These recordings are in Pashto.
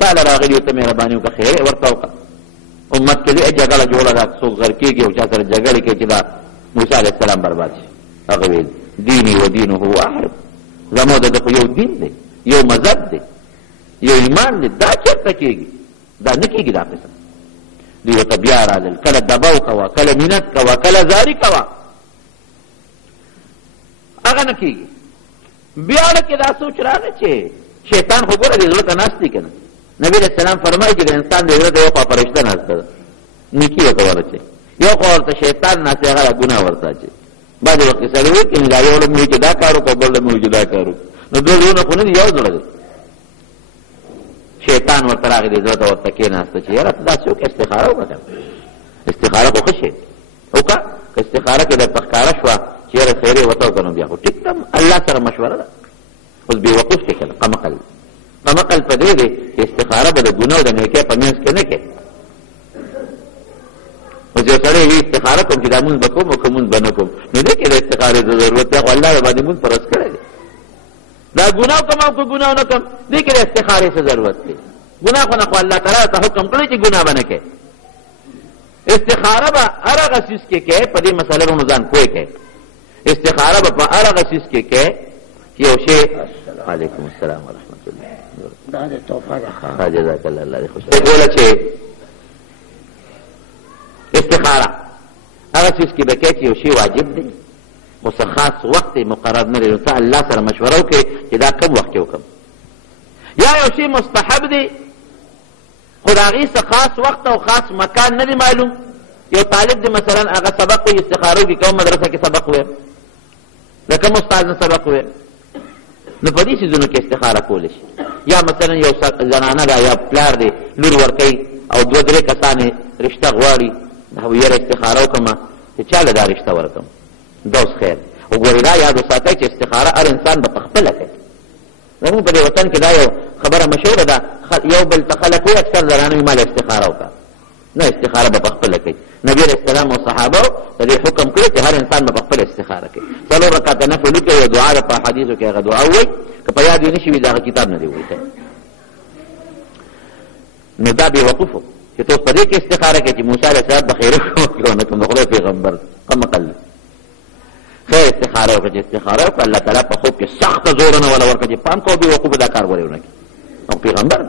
تعالی راغلی او ته مهرباني وکړه خیر ورته وکړه امت کې لویه جګړه جوړه ده څوک غر کېږي او چا سره جګړې کوي چې دا موسی علیه السلام برباد شي هغه ویل دیني و دینه واحد زموږ د خو یو دین دی یو مذهب دی یو ایمان دی دا چېرته کېږي دا نه کېږي دا قسم دوی ورته بیا رالل کله دبه وکوه کله مینت کوه کله زاري کوه هغه نه کېږي بیا کې دا سوچ راغی چې شیطان خو ګوره دې زړه ته ناست دی که نه نبي علیه السلام فرمایي چې د انسان د زړه ته یو خوا فرشته ناسته ده نیکي ورته ورچوي یو خوا ورته شیطان ناست دی هغه ګناه ورته اچوي بعضې وخت کې سړی وایي چې دا یو له مې چې دا کار وکړه بل له مې چې دا کار وکړه نو دوه زړونه خو نه دي یو زړه دی شیطان ورته راغی دې زړه ته ورته کېناسته چې یاره ته داسې وکړه استخاره وکړه استخاره خو ښه شی وکړه که استخاره کې درته ښکاره شوه چې یاره خیرې ورته وکړه نو بیا خو ټیک ده الله سره مشوره ده اوس بېوقوف دی که نه قمقل قمقل په دې دی چې استخاره به د ګناه او د نیکۍ په منځ کې نه کوي اوس یو سړی وي استخاره کوم چې دا مونځ به کوم او که مونځ به نه کوم نو دې کې د استخارې د ضرورت دی خو الله باندې مونځ فرض کړی دی دا ګناه کوم او که ګناه نه کوم دې کې د استخارې څه ضرورت دی ګناه خو نه خو الله تعالی ته حکم کړی چې ګناه به نه کوي استخاره به هر هغه څیز کې کوي په دې مسله به مو ځان پوه کوي استخاره به په هر هغه څیز کې کوي چې یو شی علیکم السلام ورحمت الله دا د توفه ده جزاک الله الله دې خوش وله چې استخاره هغه څیز کې به کوي چې یو شی واجب دی خو څه خاص وخت مقرر نه دی نو ته الله سره مشوره وکړې چې دا کوم وخت کې وکړم یا یو شی مستحب دی خو د هغې څه خاص وخت او خاص مکان نه دی معلوم یو طالب دی مثلا هغه سبق وي استخاره وکړي کوم مدرسه کې سبق ویم د کوم استاد نه سبق ویم نو په دې څیزونو کې استخاره کولی شي یا مثلا یو زنانه ده یا پلار دی لور ورکوي او دوه درې کسانې رشته غواړي یاره استخاره وکړمه چې چا له دا رشته ورکړم دا اوس خیر وګورئ دا یاد وساتئ چې استخاره هر انسان به په خپله کوي زموږ په دې وطن کې دا یو خبره مشهوره ده یو بل ته خلک وایي اکثر زنانه وایي ما له استخاره وکړه نه استخاره به په خپله کوي نبي علیه السلام او صحابه د دې حکم کړی چې هر انسان به په خپله استخاره کوي څلور رکعته نفل وکړي یو دعا ده په حدیثو کې هغه دعا ووایي که په یاد یې نه شي وي د هغه کتاب نه دی ووایي نو دا بېوقوف و چې ته اوس په دې کې استخاره کوي چې موسی علیه السلام به خیره وکړي ونه کوم د خدای پیغمبر قمقل خیر استخاره وکړه چې استخاره وکړه الله تعالی په خوب کې سخته زوره نه وله ورکړه چې پام کوه بېوقوفه دا کار ولې ونه کړي او پیغمبر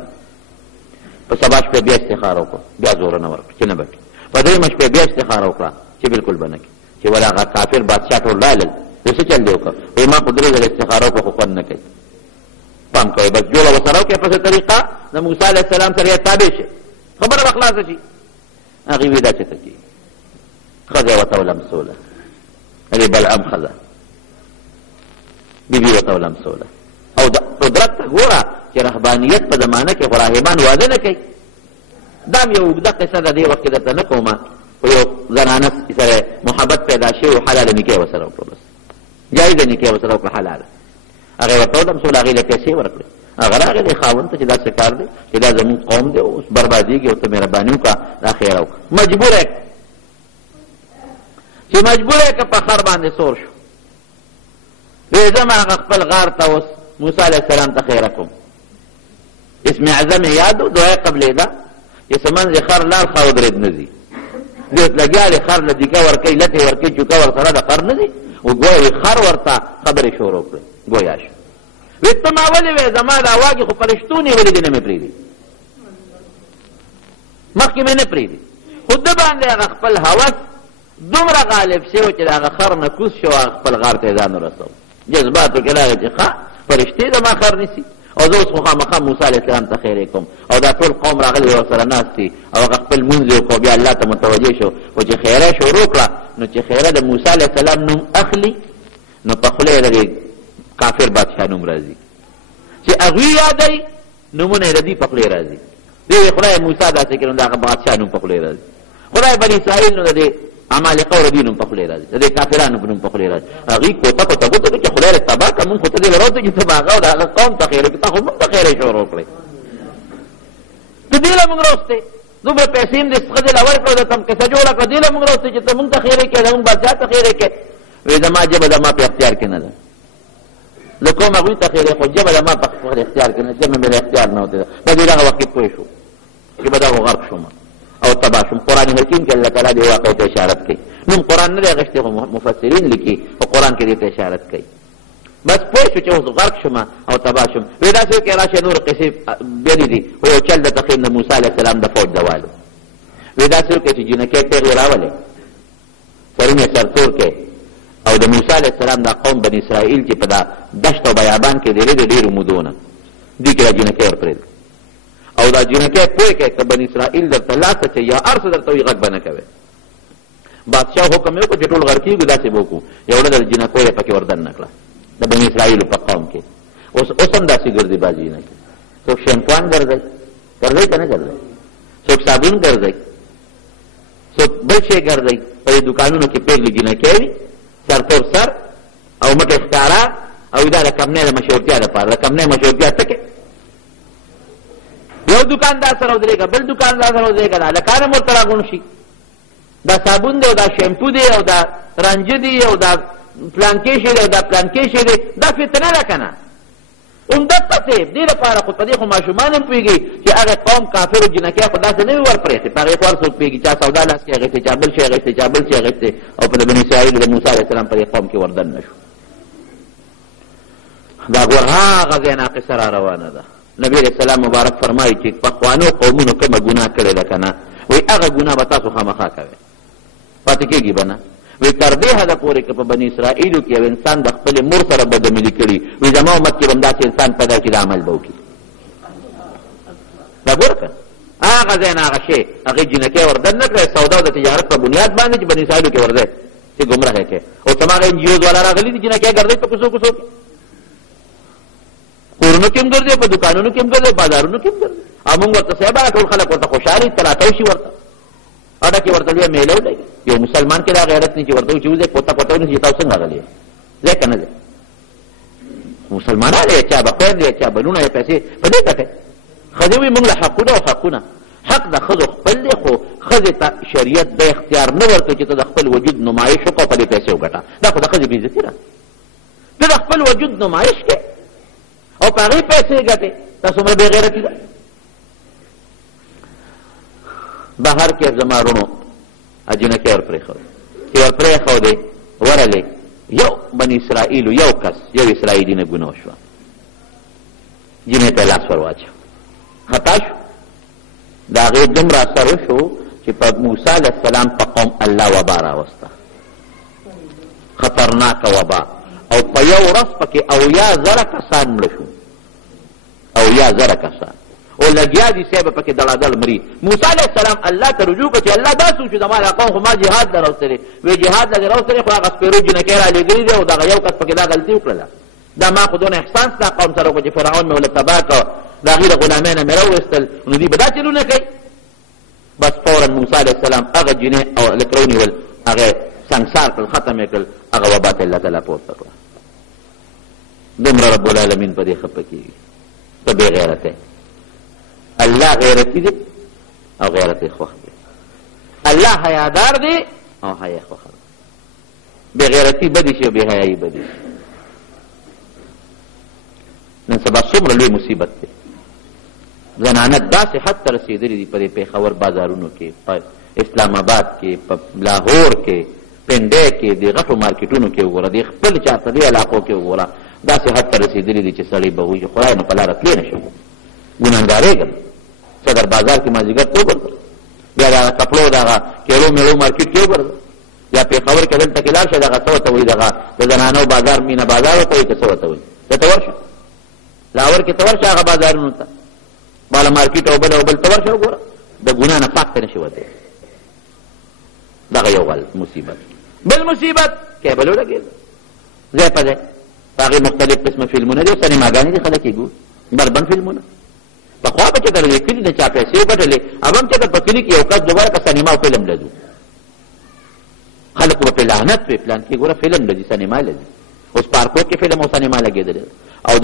په سبا شپې بیا استخاره وکړه بیا زوره نه ورکړه چې نه به کړي په درېیمه شپې بیا استخاره وکړه چې بلکل به نه کړي چې ولې هغه کافر بادشاه ټول رالل نو څه چل دی وکړه وایي ما خو درې ځله استخاره وکړه خو خوند نه کوي پام کوئ بس جوړه ورسره وکړئ په څه طریقه د موسی علیه السلام سره یې تابع شي خبره به خلاصه شي هغې وایي دا چېرته کېږي ښځه ورته ولمسوله هغې بلعم ښځه بیبي ورته ولمسوله او د قدرت ته ګوره چې رهبانیت په زمانه کې خو راهبان واده نه کوي دا هم یو اوږده قصه ده دې وخت کې درته نه کومه خو یو زنانه سره محبت پیدا شوی و حلاله نکاح ورسره وکړه بس جایزه نکاح ورسره وکړه حلاله هغې ورته ولمسوله هغې له پیسې ورکړې هغه راغی دی خاوند ته چې دا څه کار دی چې دا زمونږ قوم دی اوس بربادېږي او ته مهرباني وکړه دا خیره وکړه مجبور یې چې مجبور یې که په خر باندې سور شو وی زما هغه خپل غار ته اوس موسی علیه السلام ته خیره کوم اسم اعظم یې یاد و دعا یې قبلېده چې څه منځ یې خر لاړ خا ودرېد نه ځي دې اوس لګیا دی خر له دیکه ورکوي لتې ورکوي چوکه ورسره د خر نه ځي و ګویا خر ورته خبرې شروع کړې ګویا شو وی ته ما ولې وی زما دا واګې خو فرشتو نیولې دي نه مې پرېږدي مخکې مې نه پرېږدي خو ده باندې هغه خپل هوس دومره غالب شوی چې د هغه خر نه کوز شو هغه خپل غار ته یې ځان ورسوه جذباتو کې راغی چې ښه فرشتې زما خر نیسي او زه اوس خو خامخا موسی علیه السلام ته خیرې کوم او دا ټول قوم راغلی ورسره ناست دي او هغه خپل لمونځ یې وکړو بیا الله ته متوجه شو خو چې خیره شروع کړه نو چې خیره د موسی علیه السلام نوم اخلي نو په خوله یې د کافر بادشاه نوم راځي چې هغوی یادوي نومونه یې د دوی په خولې راځي دوی خدای موسی داسې کړي نو د هغه بادشاه نوم په خولې راځي خدای بني اسرائیل نو د دې عمالقه او د دوی نوم په خولې راځي د دې کافرانو په نوم په خولې راځي هغوی کوته کوته ګوته کړي چې خدای دې تباه کړه مونږ خو ته دې وروځو چې ته به هغه او د هغه قوم ته خیرې کړي تا خو مونږ ته خیرې شروع کړې ته دې له مونږ روستې دومره پیسې هم دې ښځې له ورکړو د تم کیسه جوړه کړه دې له مونږ روستې چې ته مونږ ته خیرې کړې زمونږ بادشاه ته خیرې کړې وایي زما ژبه زما په اختیار کې نه ده زه کوم هغوی ته خیر خو جبه د ما په خپل اختیار کې نه جبه مې د اختیار نه وته بس دغه وخت کې پوه شو چې به دغه غرق شوم او تباه شوم قرآن حکیم کې الله تعالی دې واقع ته اشارت کوي نوم قرآن نه دی اخیستی خو مفسرین لیکي په قرآن کې دې ته اشارت کوي بس پوه شو چې اوس غرق شوم او تباه شوم وایي داسې وکړئ راشه نور قصې بلې دي خو یو چل درته ښیم د موسی علیه السلام د فوج د والو وایي داسې وکړئ چې جینکۍ پیغلې راولئ سرونه یې سرتور کړئ او د موسی علیه السلام دا قوم بني اسرائیل چې په دا دشت او بیابان کې دیرې د ډېرو مودو نه دې کې دا جینکۍ ورپرېږدي او دا جینکۍ پوه کړئ که بني اسرائیل درته لاس اچوي یا هر څه درته وایي غږ به نه کوئ بادشاه حکم یې وکړو چې ټول غر کېږو داسې به وکړو یو ډله د جینکو یې پکې وردن نه کړه د بني اسرائیلو په قوم کې اوس هم داسې ګرځي بازي نه کې څوک شیمپوان ګرځئ که نه ګرځئ څوک صابون ګرځئ څوک بل شی ګرځئ په دې دوکانونو کې پیغلې جینکۍ وي سرتور سر او مټې ښکاره او دا د کمنۍ د مشهورتیا دپاره د کمنۍ مشهورتیا څه کې یو دکاندار سره ودرېږه بل دکاندار سره ودرېږه دا هلکان هم ورته راغونډ شي دا صابون دی او دا شیمپو دی او دا رنجه دی او دا پلانکې شی دی او دا پلانکې شی دی دا فتنه ده که نه همدقه څه دې لپاره خو په دې خو ماشومان هم پوهېږي چې هغه قوم کافرو جینکۍ خو داسې نه وي ورپرېښتې په هغې خو هر څوک پوهېږي چا سودا لاس کې اخېستې چا بل شی اخېستې چا بل شی اخېستې او په د بني اسرائیلو د موسی علیه السلام په دې قوم کې وردن نه شو دا ګور هغه ځای نه قصه را روانه ده نبي علیه السلام مبارک فرمایي چې پخوانو قومونو کومه ګناه کړې ده که نه وایي هغه ګناه به تاسو خامخا کوئ پاتې کېږي به نه وی تر دې حده پورې که په بني اسرائیلو کې یو انسان د خپلې مور سره بدعملي کړي وی زما امت کې به هم داسې انسان پیدا چې دا عمل به وکړي دا ګوره که هغه ځای نه هغه شی هغې جینکۍ وردن نه کړی سودا او د تجارت په بنیاد باندې چې بني اسرائیلو کې ورځئ چې ګمراه یې کړې اوس هماغه انجیوز والا راغلي دي جینکۍ ګرځئ په کوڅو کوڅو کې کورونو کې هم ګرځئ په دوکانونو کې هم ګرځئ بازارونو کې هم ګرځئ او موږ ورته صاحب هغه ټول خلک ورته خوشحالي تلاټو شي ورته اډه کې ورته لویه میله ولګي یو مسلمان کې دا غیرت نه چې ورته وایي چې وځئ پوته پوته ونیسي چې تاسو څنګه راغلي ځای که نه دی مسلمانان یې چا به خویندې یې چا به لوڼه یې پیسې په دې ګټئ ښځې وایي موږ له حقونه او حقونه حق د ښځو خپل دی خو ښځې ته شریعت د اختیار نه ورکوي چې ته د خپل وجود نمایش وکړه او په دې پیسې وګټه دا خو د ښځې بېعزتي ده ته د خپل وجود نمایش کې او په هغې پیسې ګټې دا څومره بې غیرتي ده بهر کې زما رونو جینکۍ ورپرېښودې چې ورپرېښودې ورلې یو بني اسرائیلو یو کس یو اسرائیلي نه ګناه شوه جینۍ ته لاس ور واچو خطا شو د هغې دومره اثر وشو چې په موسی علیه السلام په قوم الله وبا راوسته خطرناکه وبا او په یو ورځ پکې 80,000 کسان مړه شو 80,000 کسان او لګیا دي صاحب پکې دړادړ مري موسی علیه السلام الله ته رجوع کړه چې الله دا څه وشو زما دا قوم خو ما جهاد نه راوستلی وایي جهاد نه دې راوستلی خو هغه سپېرو جینکۍ رالېږلي دی او دغه یو کس پکې دا غلطي وکړله دا ما خو دونه احسان ستا قوم سره وکړو چې فرعون مې ولې تباه کړه د هغې د غلامۍ نه مې راوویستل نو دوی به دا چلونه کوي بس فورا موسی علیه السلام هغه جینۍ او لک راونیول هغه سنګسار کړل ختم یې کړل هغه وبا ته الله تعالی پورته کړه دومره رب العالمین په دې خفه کېږي ته بې غیرتی الله غیرتی دی او غیرت یې خوښ دی الله حیادار دی او حیا خوښه ده بې غیرتي بدې شي او بې حیایي بدې شي نن سبا څومره لوی مصیبت دی زنانه داسې حد ته رسېدلي دي په دې پېښور بازارونو کې په اسلام آباد کې په لاهور کې پنډۍ کې د غټو مارکېټونو کې وګوره د خپل چاپېري علاقو کې وګوره داسې حد ته رسېدلي دي چې سړی به وایي خدای نو په لاره تللی نه شم ګناهګارېږم صدر بازار کې مازدیګر ته وګرځه بیا دغه کپړو دغه کیلو میړو مارکېټ کې وګرځه یا پېښور کې دلته کې لاړ شه دغه څه ورته وایي دغه د زنانو بازار مینه بازار ورته وایي که څه ورته وایي دلته ورشه لاهور کې ته ورشه هغه بازارونو ته بالا مارکېټ او بل ته ورشه وګوره د ګناه نه پاک ته نه شي وتی دغه یو مصیبت بل مصیبت کیبل ولګېده ځای په ځای په هغې مختلف قسمه فلمونه دي او سینماګانې دي خلک یې ګوري بربند فلمونه پخوا به چې در دې کلي نه چا پیسې وګټلې اب هم چې در په کلي کې یو کس دوباره که سینما او فلم لدو خلکو به پرې لعنت وي پلان کې ګوره فلم لدي سینما لدي اوس پارکو کې فلم او سینما لګېدلې او